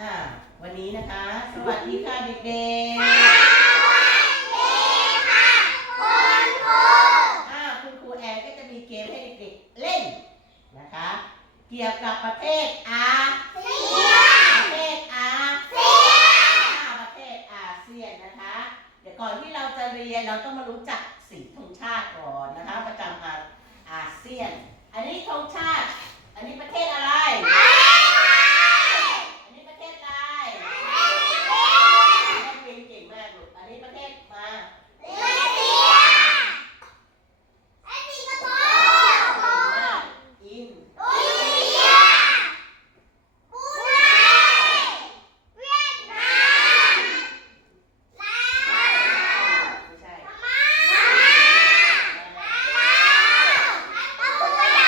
อ่า วันนี้นะคะ สวัสดีค่ะเด็กๆ อ่าคุณครูแอนก็จะมีเกมให้เด็กๆเล่นนะคะ เกี่ยวกับประเทศอาประเทศอาอ่าประเทศอาเซียนนะคะ เดี๋ยวก่อนที่เราจะเรียนเราต้องมารู้จักสีธงชาติก่อนนะคะ ประจำอาอาเซียน อันนี้ธงชาติ อันนี้ประเทศอะไร อันนี้ประเทศอะไรนักเรียนเก่งมากลูก อันนี้ประเทศมาอิน ไม่ใช่อ่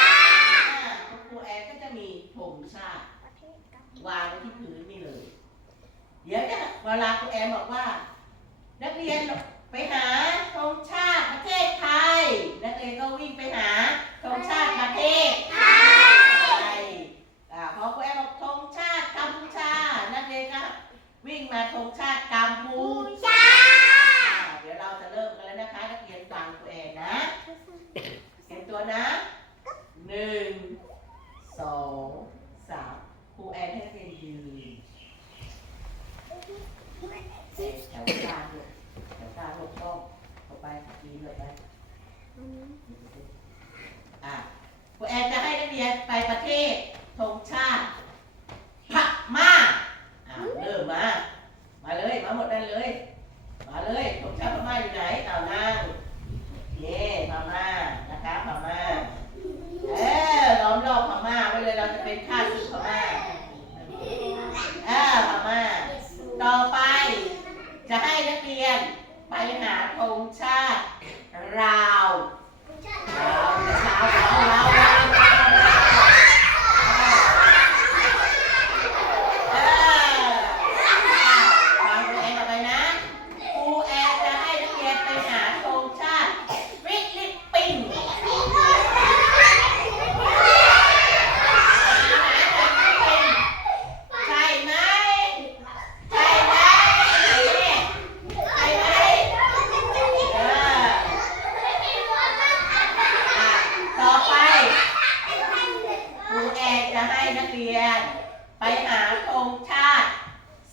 าคุณครูแอนก็จะมีธงชาติ วางไว้ที่พื้นนี่เลย เดี๋ยวจะเวลาครูแอน บอกว่า นักเรียนไปหาธงชาติประเทศไทย นักเรียนก็วิ่งไปหาธงชาติประเทศไทยอ่าพอครูแอนบอกธงชาติกัมพูชา นักเรียนก็วิ่งมาธงชาติกัมพูชาเดี๋ยวเราจะเริ่มกันแล้วนะคะ นักเรียนฟังครูแอนนะเตรียมตัวนะหนึ่งสองสามครูแอนให้ うん。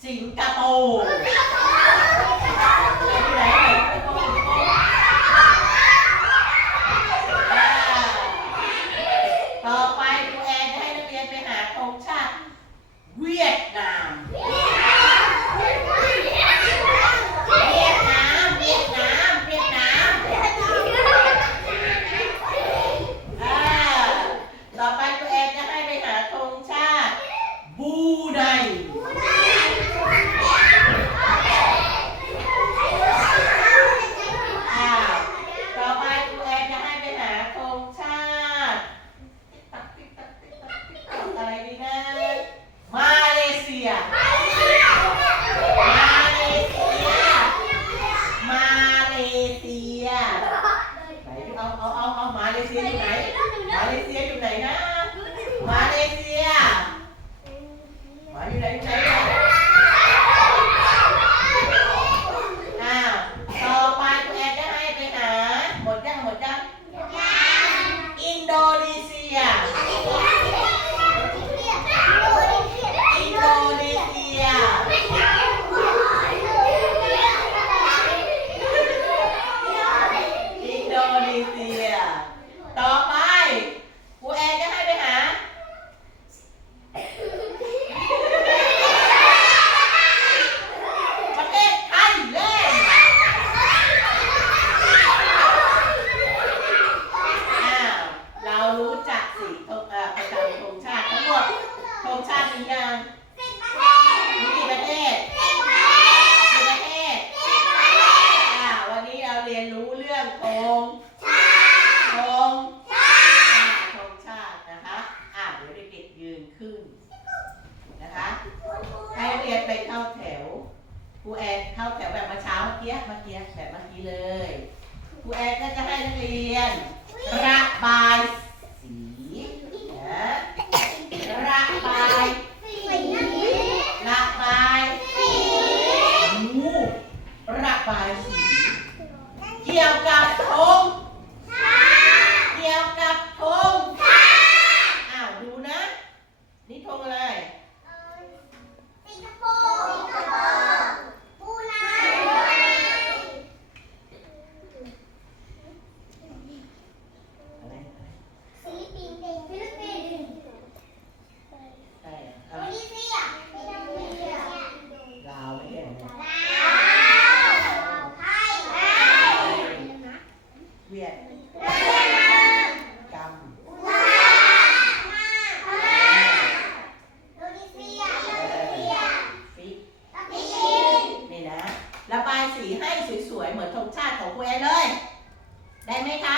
สิงคโปร์ไปที่ไหนคโปร์สิงคโปร์อ่าต่อไปครูแอนจะให้นักเรียนไปหาธงชาติเวียดนาม เวียดนาม เวียดนาม เวียดนามอ่าต่อไปตัวเองจะให้ไปหาธงชาติ บูไนอ่าต่อไปตัวเองจะให้ไปหาธงชาติติ๊กตักติ๊กตักติ๊กตักติ๊กตักอะไรดีนะ มาเลเซีย มาเลเซีย มาเลเซีย ไหนเอาเอาเอาเอามาเลเซียอยู่ไหน มาเลเซียอยู่ไหนนะ มาเลเซีย มาอยู่ไหนอยู่ไหนเนี่ยอ้าวต่อไปคุณแอนจะให้ไปหา หมดยังหมดยังอินโดนีเซีย อินโดนีเซีย อินโดนีเซีย ต่อไปครูแอนจะให้ไปหา ประเทศไทยแลนด์อ้าวเรารู้จักสีธงเอ่อประจำธงชาติทั้งหมด ธงชาติมียังมีกี่ประเทศกี่ประเทศอ่าวันนี้เราเรียนรู้เรื่องธงธงอ่าธงชาตินะคะ อ่าเดี๋ยวเด็กๆยืนขึ้นนะคะ ให้นักเรียนไปเข้าแถวครูแอนเข้าแถวแบบเมื่อเช้าเมื่อกี้เมื่อกี้แบบเมื่อกี้เลยครูแอนก็จะให้นักเรียน กับโท ธงชาติของคุณแอนเลย ได้ไหมคะ